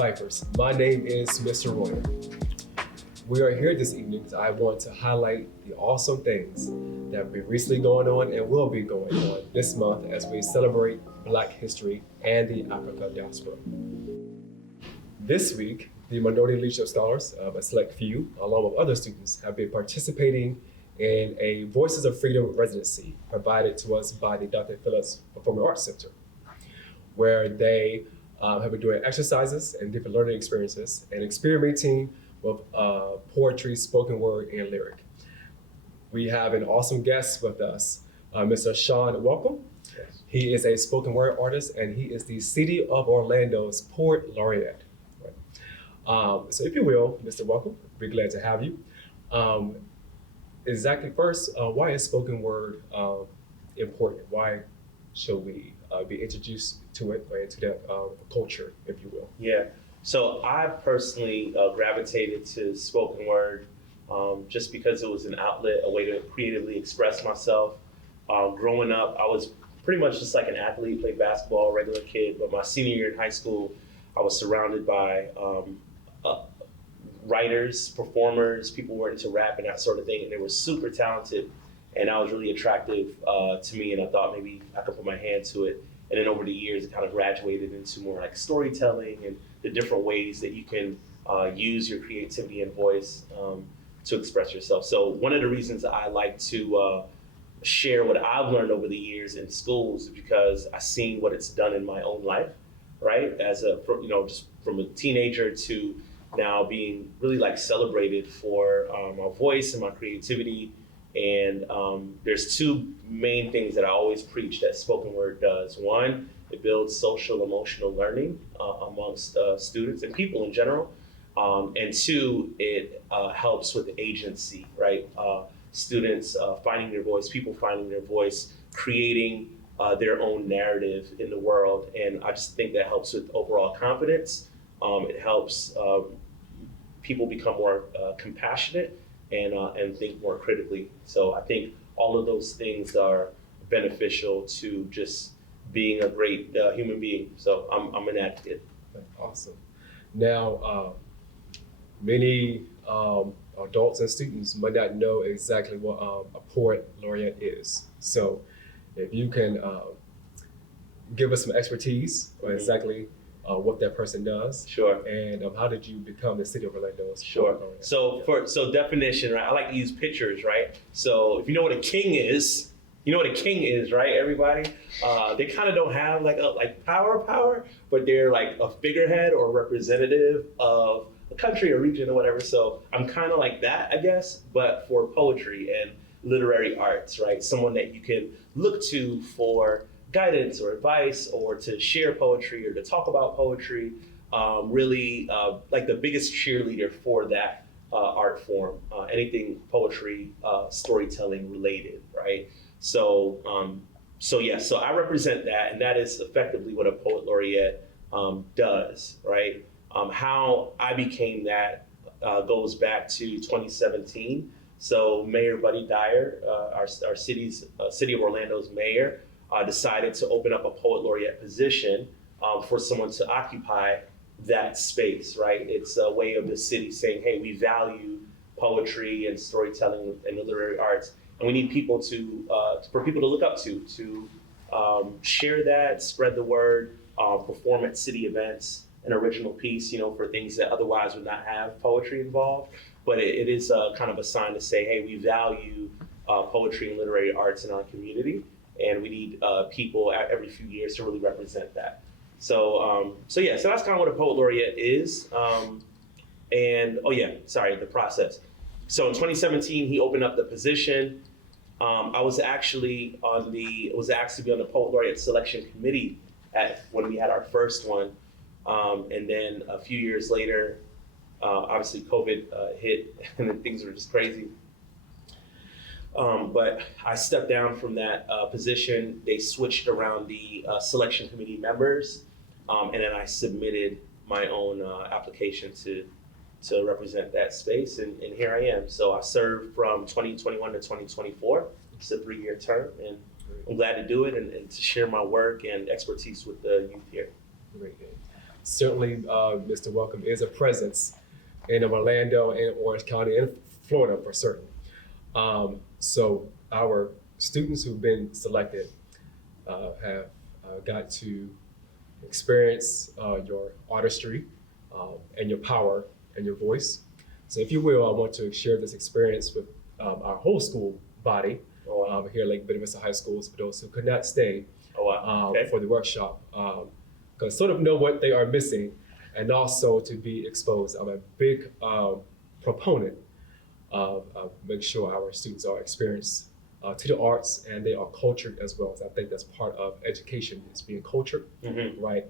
Vipers. My name is Mr. Royer. We are here this evening because I want to highlight the awesome things that have been recently going on and will be going on this month as we celebrate Black history and the Africa diaspora. This week, the Minority Leadership Scholars, a select few, along with other students, have been participating in a Voices of Freedom residency provided to us by the Dr. Phillips Performing Arts Center, where they have been doing exercises and different learning experiences and experimenting with poetry, spoken word, and lyric. We have an awesome guest with us, Mr. Shawn Welcome. Yes. He is a spoken word artist and he is the City of Orlando's Poet Laureate. Right. So if you will, Mr. Welcome, we're glad to have you. Exactly first, why is spoken word important? Why should we be introduced to it or into that culture, if you will? Yeah. So I personally gravitated to spoken word just because it was an outlet, a way to creatively express myself. Growing up, I was pretty much just like an athlete, played basketball, regular kid. But my senior year in high school, I was surrounded by writers, performers, people who were into rap and that sort of thing, and they were super talented. And that was really attractive to me, and I thought maybe I could put my hand to it. And then over the years, it kind of graduated into more like storytelling and the different ways that you can use your creativity and voice to express yourself. So one of the reasons I like to share what I've learned over the years in schools is because I've seen what it's done in my own life, right? As just from a teenager to now being really like celebrated for my voice and my creativity. And there's two main things that I always preach that spoken word does. One, it builds social emotional learning amongst students and people in general. And two, it helps with agency, right? Students finding their voice, people finding their voice, creating their own narrative in the world. And I just think that helps with overall confidence. It helps people become more compassionate and think more critically. So I think all of those things are beneficial to just being a great human being. So I'm an advocate. Awesome. Now, many adults and students might not know exactly what a poet laureate is. So if you can give us some expertise on exactly what that person does. Sure. And how did you become the City of Orlando's? Sure. So definition, right? I like to use pictures, right? So if you know what a king is, you know what a king is, right? Everybody, they kind of don't have like power, but they're like a figurehead or representative of a country or region or whatever. So I'm kind of like that, I guess, but for poetry and literary arts, right? Someone that you can look to for guidance or advice or to share poetry or to talk about poetry, really like the biggest cheerleader for that art form, anything poetry, storytelling related, right? So I represent that, and that is effectively what a poet laureate does, right? How I became that goes back to 2017. So Mayor Buddy Dyer, our City of Orlando's mayor, decided to open up a poet laureate position for someone to occupy that space, right? It's a way of the city saying, hey, we value poetry and storytelling and literary arts, and we need people for people to look up to share that, spread the word, perform at city events, an original piece, for things that otherwise would not have poetry involved. But it is kind of a sign to say, hey, we value poetry and literary arts in our community, and we need people every few years to really represent that. So that's kind of what a poet laureate is. The process. So in 2017, he opened up the position. I was actually asked to be on the poet laureate selection committee when we had our first one. And then a few years later, obviously COVID hit and then things were just crazy. But I stepped down from that position. They switched around the selection committee members, and then I submitted my own application to represent that space, and here I am. So I served from 2021 to 2024. It's a 3-year term, and I'm glad to do it and to share my work and expertise with the youth here. Great. certainly Mr. Welcome is a presence in Orlando and Orange County and Florida for certain. So our students who've been selected have got to experience your artistry and your power and your voice. So if you will, I want to share this experience with our whole school body here at Lake Betty Vista High Schools for those who could not stay for the workshop, because sort of know what they are missing and also to be exposed. I'm a big proponent of make sure our students are experienced to the arts and they are cultured as well. So I think that's part of education is being cultured, right?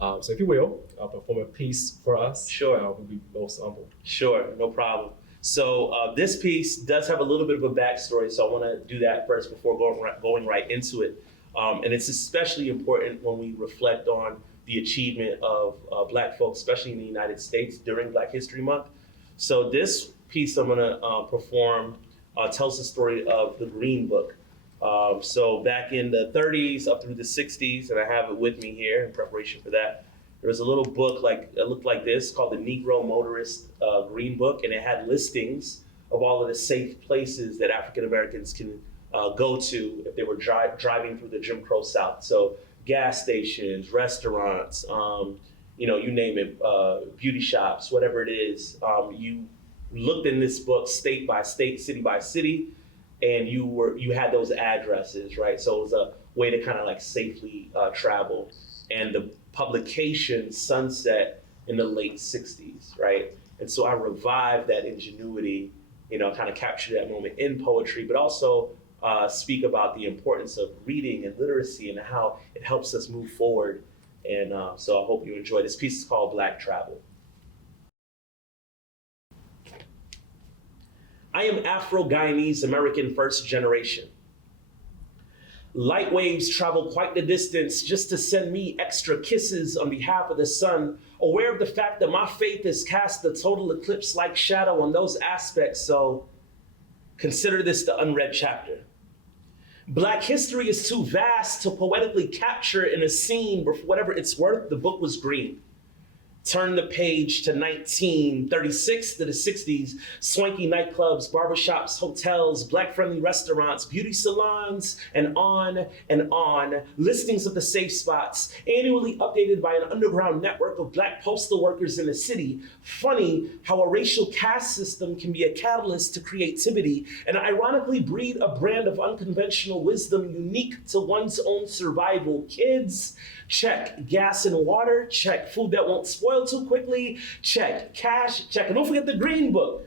So if you will, perform a piece for us. Sure. We'll be most humbled. Sure, no problem. So this piece does have a little bit of a backstory, so I want to do that first before going right into it. And it's especially important when we reflect on the achievement of Black folks, especially in the United States during Black History Month. So this piece I'm going to perform tells the story of the Green Book. So back in the 30s up through the 60s, and I have it with me here in preparation for that, there was a little book it looked like this called the Negro Motorist Green Book, and it had listings of all of the safe places that African Americans can go to if they were driving through the Jim Crow South. So gas stations, restaurants, you name it, beauty shops, whatever it is. You looked in this book state by state, city by city, and you had those addresses, right? So it was a way to kind of like safely travel. And the publication sunset in the late 60s, right? And so I revived that ingenuity, kind of capture that moment in poetry, but also speak about the importance of reading and literacy and how it helps us move forward. And so I hope you enjoy this piece. Is called Black Travel. I am Afro-Guyanese American first generation. Light waves travel quite the distance just to send me extra kisses on behalf of the sun, aware of the fact that my faith has cast a total eclipse-like shadow on those aspects, so consider this the unread chapter. Black history is too vast to poetically capture in a scene, but for whatever it's worth, the book was green. Turn the page to 1936 to the 60s, swanky nightclubs, barbershops, hotels, Black-friendly restaurants, beauty salons, and on, listings of the safe spots, annually updated by an underground network of Black postal workers in the city. Funny how a racial caste system can be a catalyst to creativity and ironically breed a brand of unconventional wisdom unique to one's own survival. Kids, check. Gas and water, check. Food that won't spoil too quickly, check. Cash, check. And don't forget the Green Book.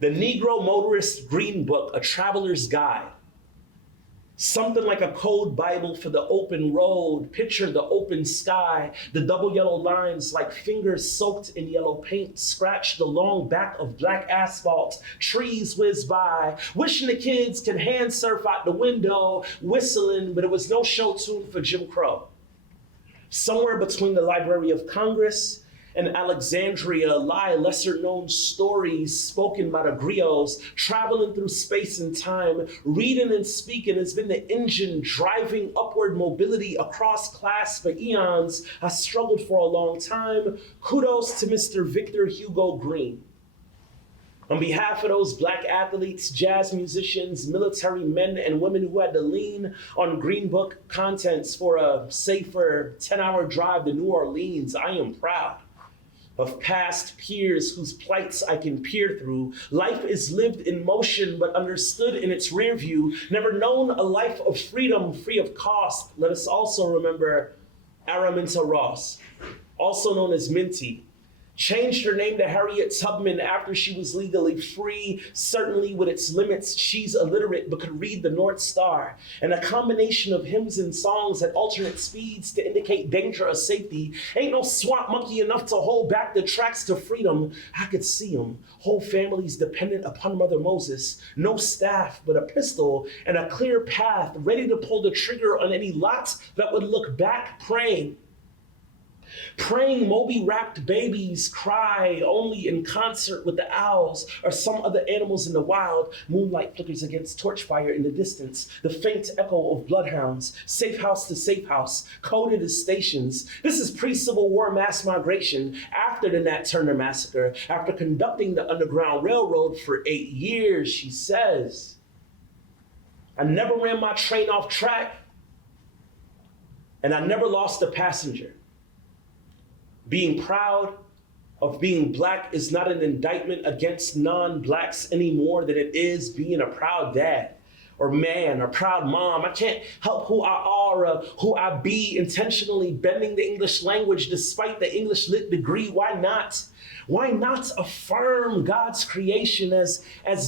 The Negro Motorist Green Book, a traveler's guide. Something like a code Bible for the open road. Picture the open sky, the double yellow lines like fingers soaked in yellow paint, scratch the long back of black asphalt, trees whiz by, wishing the kids can hand surf out the window, whistling, but it was no show tune for Jim Crow. Somewhere between the Library of Congress and Alexandria lie lesser-known stories spoken by the griots, traveling through space and time, reading and speaking has been the engine driving upward mobility across class for eons. I struggled for a long time. Kudos to Mr. Victor Hugo Green. On behalf of those Black athletes, jazz musicians, military men and women who had to lean on Green Book contents for a safer 10-hour drive to New Orleans, I am proud of past peers whose plights I can peer through. Life is lived in motion, but understood in its rear view. Never known a life of freedom free of cost. Let us also remember Araminta Ross, also known as Minty. Changed her name to Harriet Tubman after she was legally free. Certainly with its limits, she's illiterate but could read the North Star. And a combination of hymns and songs at alternate speeds to indicate danger or safety. Ain't no swamp monkey enough to hold back the tracks to freedom. I could see them. Whole families dependent upon Mother Moses. No staff, but a pistol and a clear path, ready to pull the trigger on any lot that would look back praying. Praying Moby-wrapped babies cry only in concert with the owls or some other animals in the wild. Moonlight flickers against torchfire in the distance. The faint echo of bloodhounds, safe house to safe house, coded as stations. This is pre-Civil War mass migration after the Nat Turner massacre, after conducting the Underground Railroad for 8 years, she says. I never ran my train off track, and I never lost a passenger. Being proud of being Black is not an indictment against non-Blacks any more than it is being a proud dad or man or proud mom. I can't help who I are or who I be, intentionally bending the English language despite the English lit degree. Why not? Why not affirm God's creation as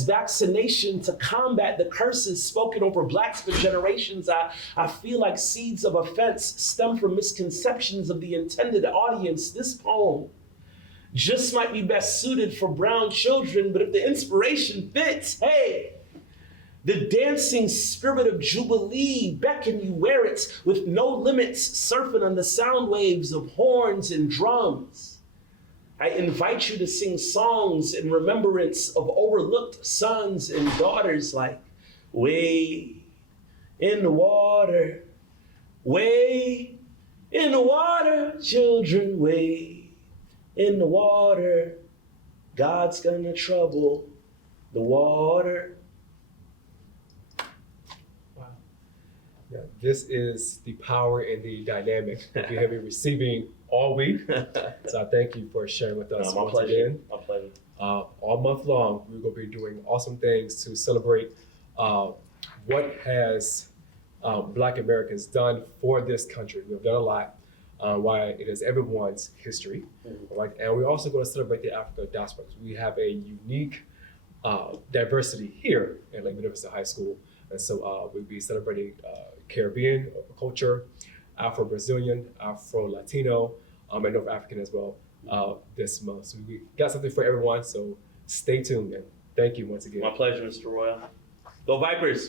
vaccination to combat the curses spoken over Blacks for generations? I feel like seeds of offense stem from misconceptions of the intended audience. This poem just might be best suited for brown children, but if the inspiration fits, hey, the dancing spirit of Jubilee beckon you wear it with no limits, surfing on the sound waves of horns and drums. I invite you to sing songs in remembrance of overlooked sons and daughters like way in the water, way in the water, children, way in the water. God's gonna trouble the water. Yeah, this is the power and the dynamic that we have been receiving all week. So I thank you for sharing with us My once pleasure. again. My pleasure. All month long, we're going to be doing awesome things to celebrate what has Black Americans done for this country. We've done a lot. Why it is everyone's history, right? And we're also going to celebrate the African diaspora. We have a unique diversity here at Lake University High School. And so we'll be celebrating Caribbean culture, Afro-Brazilian, Afro-Latino, and North African as well this month. So we got something for everyone, so stay tuned and thank you once again. My pleasure, Mr. Royal. Go Vipers!